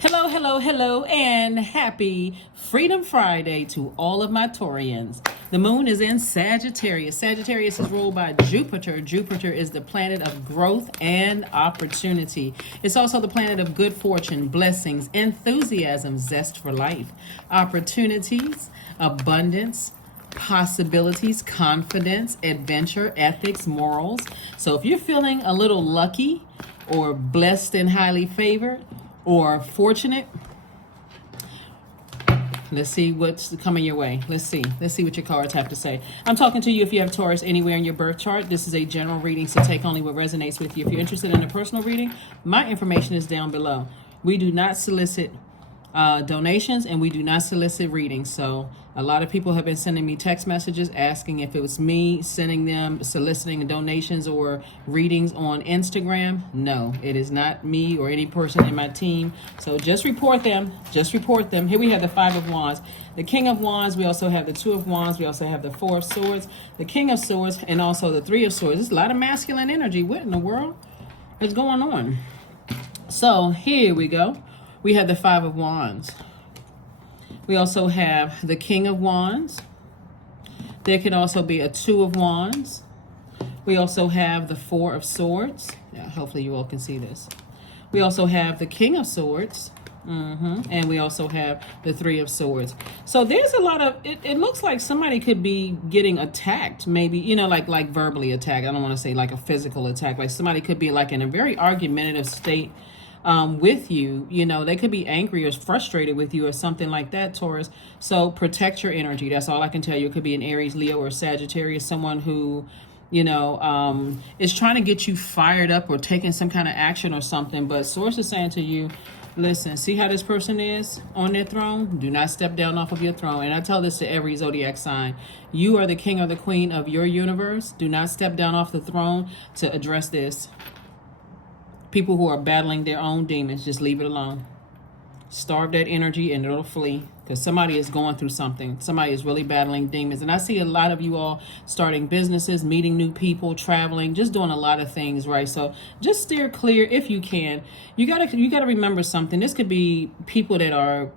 Hello, hello, hello, and happy Freedom Friday to all of my Taurians. The moon is in Sagittarius. Sagittarius is ruled by Jupiter. Jupiter is the planet of growth and opportunity. It's also the planet of good fortune, blessings, enthusiasm, zest for life, opportunities, abundance, possibilities, confidence, adventure, ethics, morals. So if you're feeling a little lucky or blessed and highly favored, or fortunate, let's see what's coming your way. Let's see what your cards have to say. I'm talking to you if you have Taurus anywhere in your birth chart. This is a general reading, so take only what resonates with you. If you're interested in a personal reading, my information is down below. We do not solicit donations, and we do not solicit readings. So a lot of people have been sending me text messages asking if it was me sending them soliciting donations or readings on Instagram. No, it is not me or any person in my team. So just report them. Here we have the Five of Wands, the King of Wands. We also have the Two of Wands. We also have the Four of Swords, the King of Swords, and also the Three of Swords. There's a lot of masculine energy. What in the world is going on? So here we go. We have the Five of Wands. We also have the King of Wands. There can also be a Two of Wands. We also have the Four of Swords. Yeah, hopefully you all can see this. We also have the King of Swords. And we also have the Three of Swords. So there's a lot of, it looks like somebody could be getting attacked, maybe, like verbally attacked. I don't want to say like a physical attack. Like somebody could be like in a very argumentative state with you. They could be angry or frustrated with you or something like that, Taurus. So protect your energy. That's all I can tell you. It could be an Aries, Leo, or Sagittarius, someone who is trying to get you fired up or taking some kind of action or something. But Source is saying to you, listen, see how this person is on their throne? Do not step down off of your throne. And I tell this to every zodiac sign. You are the king or the queen of your universe. Do not step down off the throne to address this. People who are battling their own demons, just leave it alone. Starve that energy and it'll flee, because somebody is going through something. Somebody is really battling demons. And I see a lot of you all starting businesses, meeting new people, traveling, just doing a lot of things, right? So just steer clear if you can. You gotta remember something. This could be people that are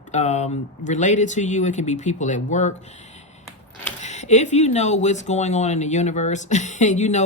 related to you. It can be people at work. If you know what's going on in the universe, and you know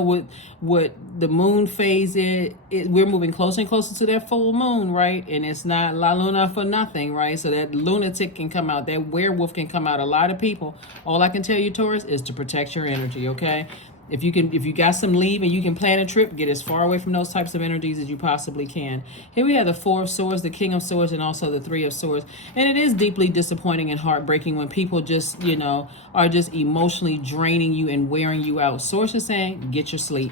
what the moon phase is, we're moving closer and closer to that full moon, right? And it's not La Luna for nothing, right? So that lunatic can come out, that werewolf can come out. A lot of people. All I can tell you, Taurus, is to protect your energy, okay? If you got some leave and you can plan a trip, get as far away from those types of energies as you possibly can. Here we have the Four of Swords, the King of Swords, and also the Three of Swords. And it is deeply disappointing and heartbreaking when people just, are just emotionally draining you and wearing you out. Source is saying, get your sleep.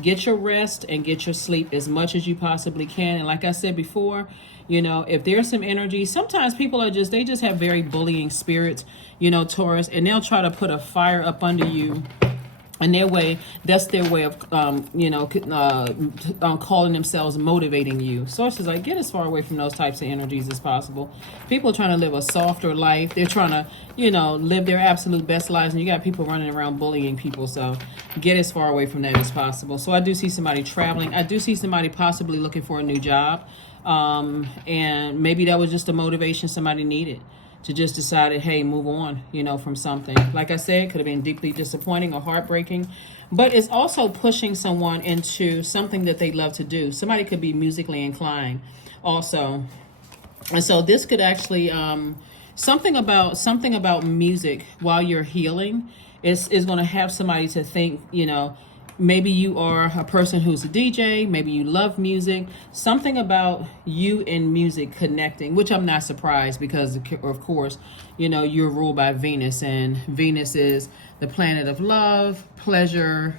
Get your rest and get your sleep as much as you possibly can. And like I said before, if there's some energy, sometimes people they just have very bullying spirits, Taurus, and they'll try to put a fire up under you. And that's their way of, calling themselves motivating you. Sources like, get as far away from those types of energies as possible. People are trying to live a softer life. They're trying to, live their absolute best lives. And you got people running around bullying people. So get as far away from that as possible. So I do see somebody traveling. I do see somebody possibly looking for a new job. And maybe that was just a motivation somebody needed to just decided, hey, move on, from something. Like I said, could have been deeply disappointing or heartbreaking, but it's also pushing someone into something that they love to do. Somebody could be musically inclined also. And so this could actually, something about music while you're healing is going to have somebody to think, maybe you are a person who's a DJ. Maybe you love music. Something about you and music connecting, which I'm not surprised because, of course, you're ruled by Venus. And Venus is the planet of love, pleasure,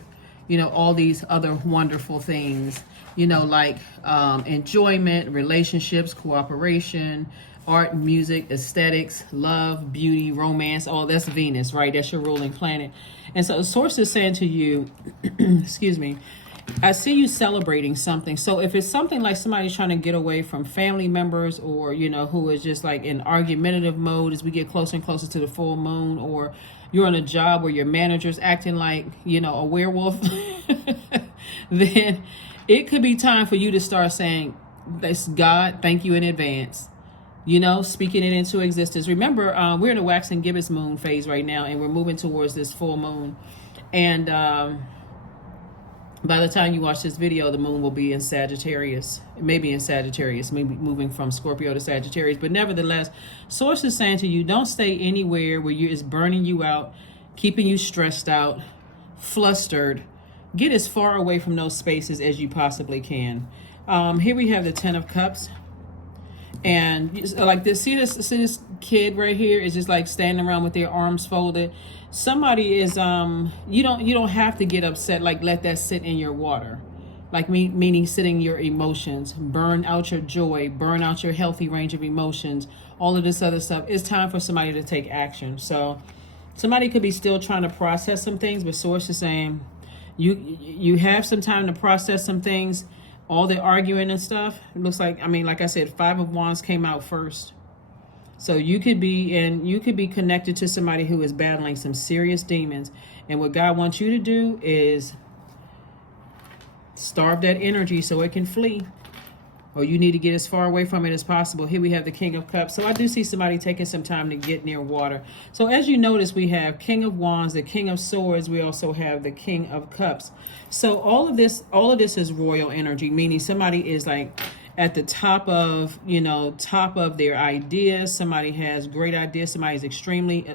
all these other wonderful things, like enjoyment, relationships, cooperation, art, music, aesthetics, love, beauty, romance. All that's Venus, right? That's your ruling planet. And so the source is saying to you, excuse me, I see you celebrating something. So if it's something like somebody's trying to get away from family members or, who is just like in argumentative mode as we get closer and closer to the full moon, or you're on a job where your manager's acting like, a werewolf, then it could be time for you to start saying, God, thank you in advance. speaking it into existence. Remember, we're in a wax and gibbous moon phase right now, and we're moving towards this full moon. And by the time you watch this video, the moon will be in Sagittarius, maybe moving from Scorpio to Sagittarius. But nevertheless, Source is saying to you, don't stay anywhere where it's burning you out, keeping you stressed out, flustered. Get as far away from those spaces as you possibly can. Here we have the Ten of Cups. And like this, see this kid right here is just like standing around with their arms folded. Somebody is you don't have to get upset. Like, let that sit in your water, like meaning sitting your emotions, burn out your joy, burn out your healthy range of emotions, all of this other stuff. It's time for somebody to take action. So somebody could be still trying to process some things, but Source is saying you have some time to process some things. All the arguing and stuff, it looks like, like I said, Five of Wands came out first. So you could be connected to somebody who is battling some serious demons. And what God wants you to do is starve that energy so it can flee. Or you need to get as far away from it as possible. Here we have the King of Cups. So I do see somebody taking some time to get near water. So as you notice, we have King of Wands, the King of Swords. We also have the King of Cups. So all of this is royal energy, meaning somebody is like at the top of their ideas. Somebody has great ideas. Somebody is extremely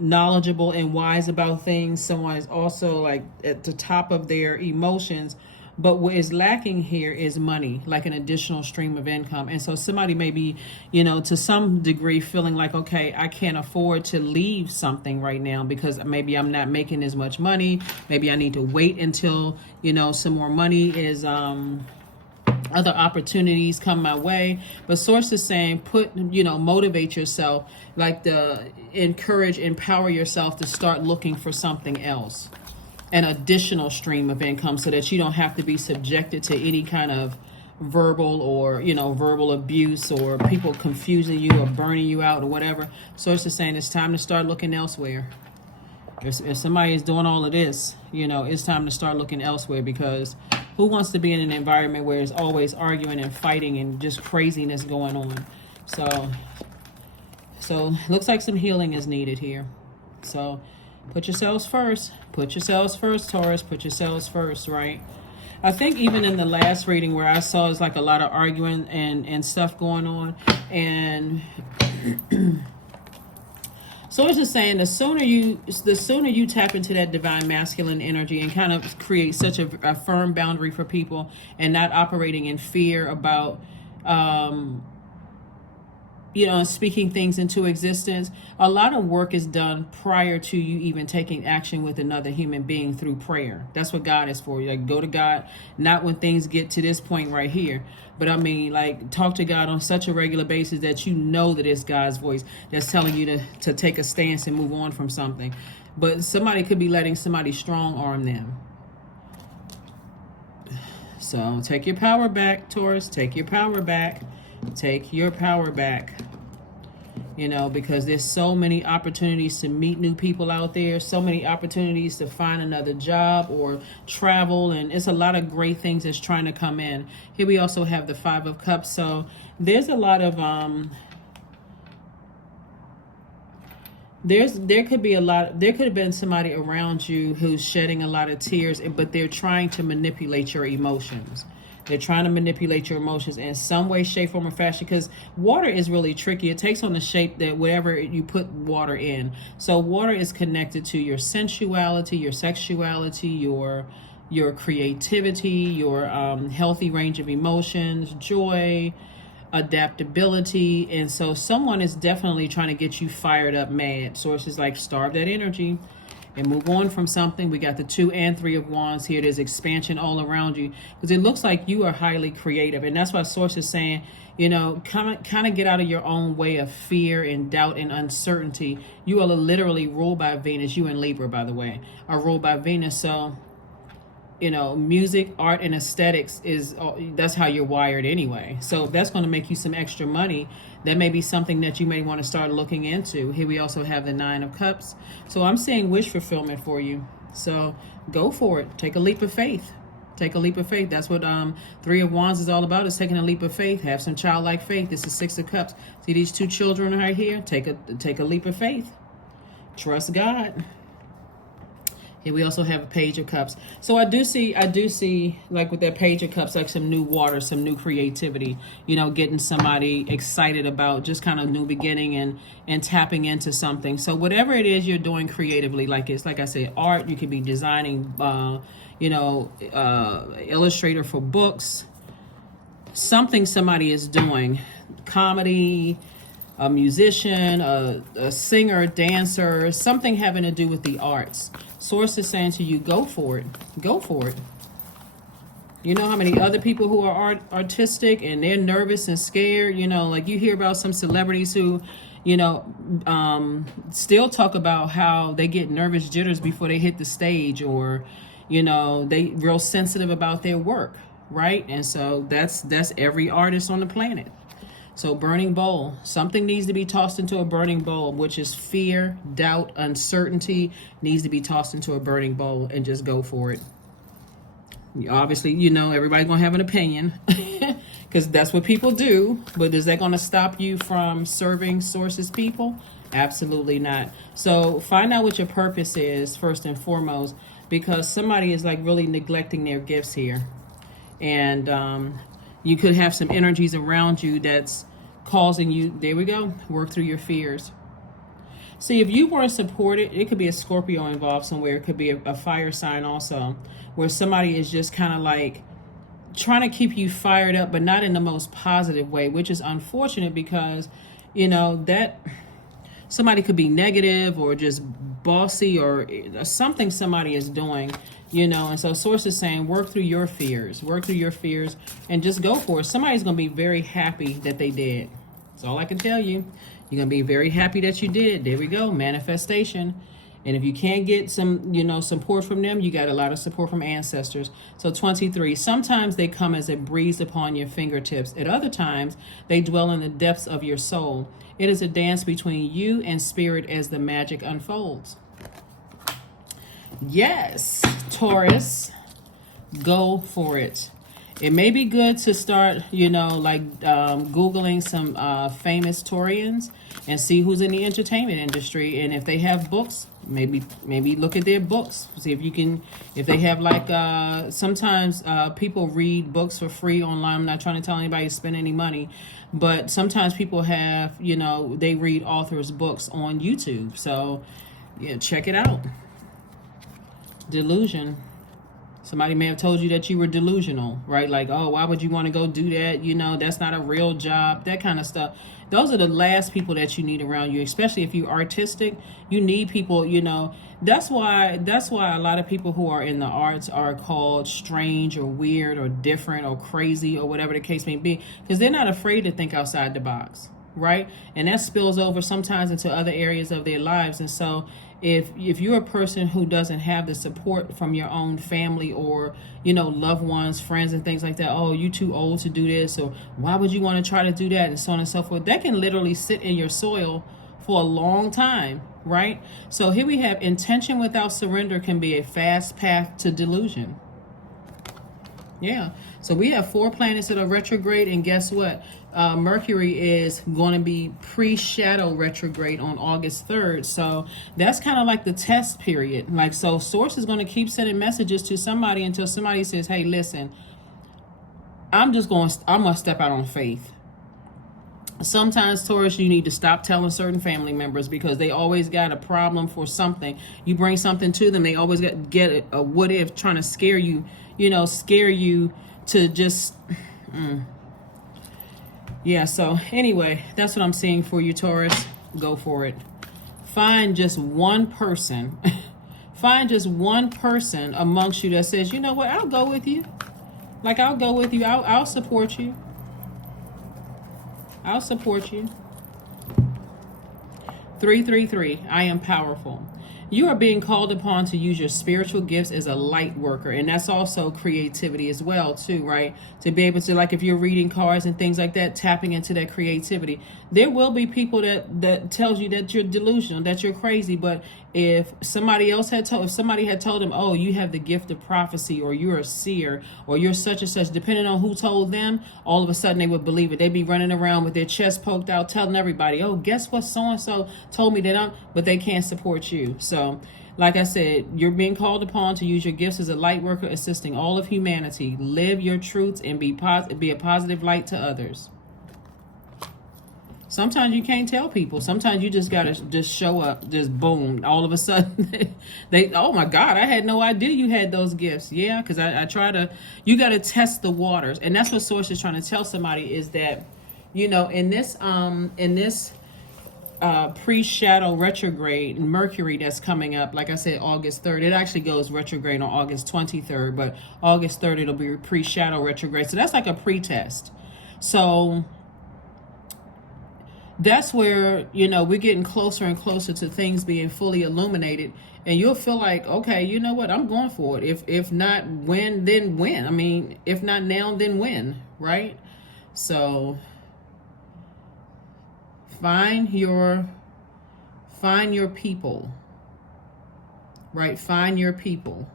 knowledgeable and wise about things. Someone is also like at the top of their emotions. But what is lacking here is money, like an additional stream of income. And so somebody may be, to some degree feeling like, okay, I can't afford to leave something right now because maybe I'm not making as much money. Maybe I need to wait until, some more money is, other opportunities come my way. But Source is saying, motivate yourself, like empower yourself to start looking for something else. An additional stream of income so that you don't have to be subjected to any kind of verbal abuse or people confusing you or burning you out or whatever. So it's just saying it's time to start looking elsewhere. If somebody is doing all of this, it's time to start looking elsewhere, because who wants to be in an environment where it's always arguing and fighting and just craziness going on? So looks like some healing is needed here. So put yourselves first. Put yourselves first, Taurus. Put yourselves first, right? I think even in the last reading where I saw is like a lot of arguing and stuff going on. And so it's just saying the sooner you tap into that divine masculine energy and kind of create such a firm boundary for people and not operating in fear about speaking things into existence. A lot of work is done prior to you even taking action with another human being through prayer. That's what God is for. Like, go to God, not when things get to this point right here, but talk to God on such a regular basis that that it's God's voice that's telling you to take a stance and move on from something. But somebody could be letting somebody strong arm them. So take your power back, Taurus. Take your power back. Take your power back, because there's so many opportunities to meet new people out there, so many opportunities to find another job or travel, and it's a lot of great things that's trying to come in. Here we also have the Five of Cups. So there's a lot of there could have been somebody around you who's shedding a lot of tears, but they're trying to manipulate your emotions. They're trying to manipulate your emotions in some way, shape, form, or fashion, because water is really tricky. It takes on the shape that whatever you put water in. So water is connected to your sensuality, your sexuality, your creativity, your healthy range of emotions, joy, adaptability. And so someone is definitely trying to get you fired up mad. Sources like starve that energy and move on from something. We got the 2 and 3 of Wands here. There's expansion all around you, because it looks like you are highly creative. And that's why Source is saying, kind of get out of your own way of fear and doubt and uncertainty. You are literally ruled by Venus. You and Libra, by the way, are ruled by Venus. So, music, art, and aesthetics that's how you're wired anyway. So that's going to make you some extra money. That may be something that you may want to start looking into. Here we also have the 9 of Cups. So I'm seeing wish fulfillment for you. So go for it. Take a leap of faith. Take a leap of faith. That's what Three of Wands is all about, is taking a leap of faith. Have some childlike faith. This is Six of Cups. See these two children right here? Take a leap of faith. Trust God. Here we also have a Page of Cups. So I do see, like with that Page of Cups, like some new water, some new creativity, you know, getting somebody excited about just kind of new beginning and tapping into something. So whatever it is you're doing creatively, like I said, art, you could be designing, illustrator for books, something somebody is doing, comedy, a musician, a singer, dancer, something having to do with the arts. Source is saying to you, go for it. Go for it. You know how many other people who are artistic and they're nervous and scared? You know, like you hear about some celebrities who, still talk about how they get nervous jitters before they hit the stage, or, they real sensitive about their work, right? And so that's every artist on the planet. So burning bowl, something needs to be tossed into a burning bowl, which is fear, doubt, uncertainty, needs to be tossed into a burning bowl, and just go for it. Obviously, everybody's going to have an opinion because that's what people do. But is that going to stop you from serving Source's people? Absolutely not. So find out what your purpose is first and foremost, because somebody is like really neglecting their gifts here. And you could have some energies around you that's causing you, there we go, work through your fears. See, if you weren't supported, it could be a Scorpio involved somewhere. It could be a fire sign also, where somebody is just kind of like trying to keep you fired up, but not in the most positive way, which is unfortunate because, that somebody could be negative or just bossy or something somebody is doing, and so Source is saying work through your fears, and just go for it. Somebody's going to be very happy that they did. That's all I can tell you. You're going to be very happy that you did. There we go, manifestation. And if you can't get some, support from them, you got a lot of support from ancestors. So 23, sometimes they come as a breeze upon your fingertips. At other times, they dwell in the depths of your soul. It is a dance between you and spirit as the magic unfolds. Yes, Taurus, go for it. It may be good to start, Googling some famous Taurians and see who's in the entertainment industry. And if they have books, maybe look at their books. See if they have sometimes people read books for free online. I'm not trying to tell anybody to spend any money, but sometimes people have, they read authors' books on YouTube. So yeah, check it out. Delusion. Somebody may have told you that you were delusional, right? Like, oh, why would you want to go do that? That's not a real job, that kind of stuff. Those are the last people that you need around you, especially if you're artistic. You need people, That's why a lot of people who are in the arts are called strange or weird or different or crazy or whatever the case may be, because they're not afraid to think outside the box, right? And that spills over sometimes into other areas of their lives. And so if you're a person who doesn't have the support from your own family or, loved ones, friends and things like that, oh, you too old to do this, or why would you want to try to do that, and so on and so forth, that can literally sit in your soil for a long time, right? So here we have intention without surrender can be a fast path to delusion. Yeah. So we have 4 planets that are retrograde, and guess what? Mercury is going to be pre-shadow retrograde on August 3rd. So that's kind of like the test period. So Source is going to keep sending messages to somebody until somebody says, hey, listen, I'm going to step out on faith. Sometimes, Taurus, you need to stop telling certain family members because they always got a problem for something. You bring something to them, they always get a what if, trying to scare you, scare you to just... Yeah, so anyway, that's what I'm seeing for you, Taurus. Go for it. Find just one person. Find just one person amongst you that says, you know what, I'll go with you. I'll go with you. I'll support you. I'll support you. 333, I am powerful. You are being called upon to use your spiritual gifts as a light worker. And that's also creativity as well, too, right? To be able to, if you're reading cards and things like that, tapping into that creativity. there will be people that tells you that you're delusional, that you're crazy. But if somebody had told them, oh, you have the gift of prophecy, or you're a seer, or you're such and such, depending on who told them, all of a sudden they would believe it. They'd be running around with their chest poked out, telling everybody, oh, guess what, so and so told me that but they can't support you. So like I said, you're being called upon to use your gifts as a light worker, assisting all of humanity. Live your truths and be a positive light to others. Sometimes you can't tell people. Sometimes you just gotta just show up, just boom. All of a sudden, oh my God, I had no idea you had those gifts. Yeah, because I try to. You gotta test the waters, and that's what Source is trying to tell somebody is that, in this pre-shadow retrograde Mercury that's coming up, like I said, August 3rd. It actually goes retrograde on August 23rd, but August 3rd it'll be pre-shadow retrograde. So that's like a pre-test. So that's where, we're getting closer and closer to things being fully illuminated, and you'll feel like, okay, you know what, I'm going for it. If not when, then when? I mean, if not now, then when, right? So find your people, right? Find your people.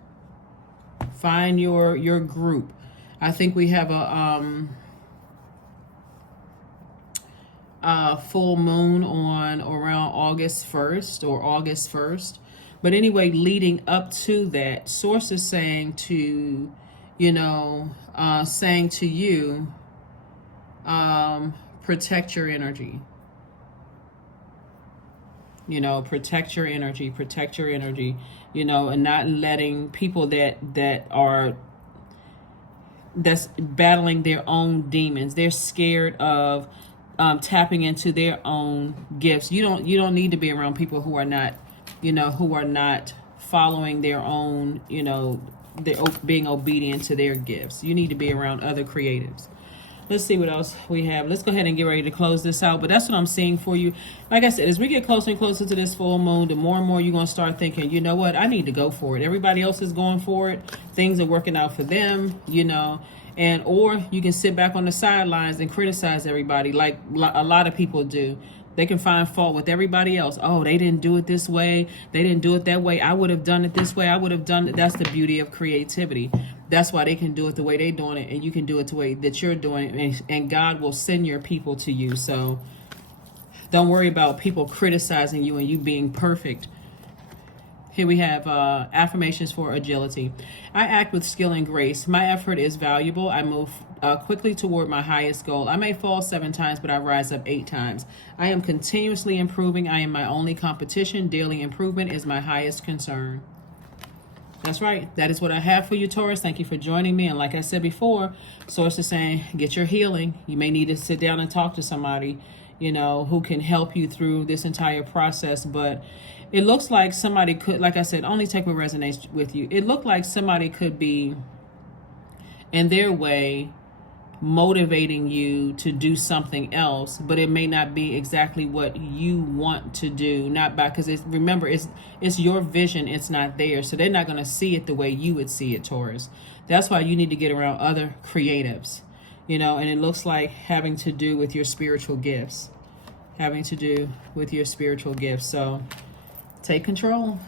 Find your group. I think we have a full moon on around August 1st. But anyway, leading up to that, Source is saying to, saying to you, protect your energy. Protect your energy, and not letting people that's battling their own demons. They're scared of tapping into their own gifts. You don't need to be around people who are not following their own, being obedient to their gifts. You need to be around other creatives. Let's see what else we have. Let's go ahead and get ready to close this out. But that's what I'm seeing for you. Like I said, as we get closer and closer to this full moon, the more and more you're going to start thinking, you know what, I need to go for it. Everybody else is going for it. Things are working out for them, and or you can sit back on the sidelines and criticize everybody like a lot of people do. They can find fault with everybody else. Oh, they didn't do it this way. They didn't do it that way. I would have done it this way. I would have done it. That's the beauty of creativity. That's why they can do it the way they're doing it, and you can do it the way that you're doing it, and God will send your people to you. So don't worry about people criticizing you and you being perfect. Here we have affirmations for agility. I act with skill and grace. My effort is valuable. I move quickly toward my highest goal. I may fall 7 times, but I rise up 8 times. I am continuously improving. I am my only competition. Daily improvement is my highest concern. That's right. That is what I have for you, Taurus. Thank you for joining me. And like I said before, Source is saying, get your healing. You may need to sit down and talk to somebody, who can help you through this entire process. But it looks like somebody could, like I said, only take what resonates with you. It looked like somebody could be, in their way, motivating you to do something else, but it may not be exactly what you want to do. Because remember, it's your vision, it's not theirs, so they're not going to see it the way you would see it, Taurus. That's why you need to get around other creatives, and it looks like having to do with your spiritual gifts, So take control,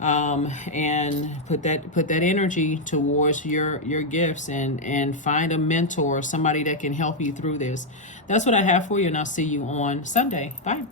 and put that energy towards your gifts, and find a mentor, somebody that can help you through this. That's what I have for you, and I'll see you on Sunday. Bye.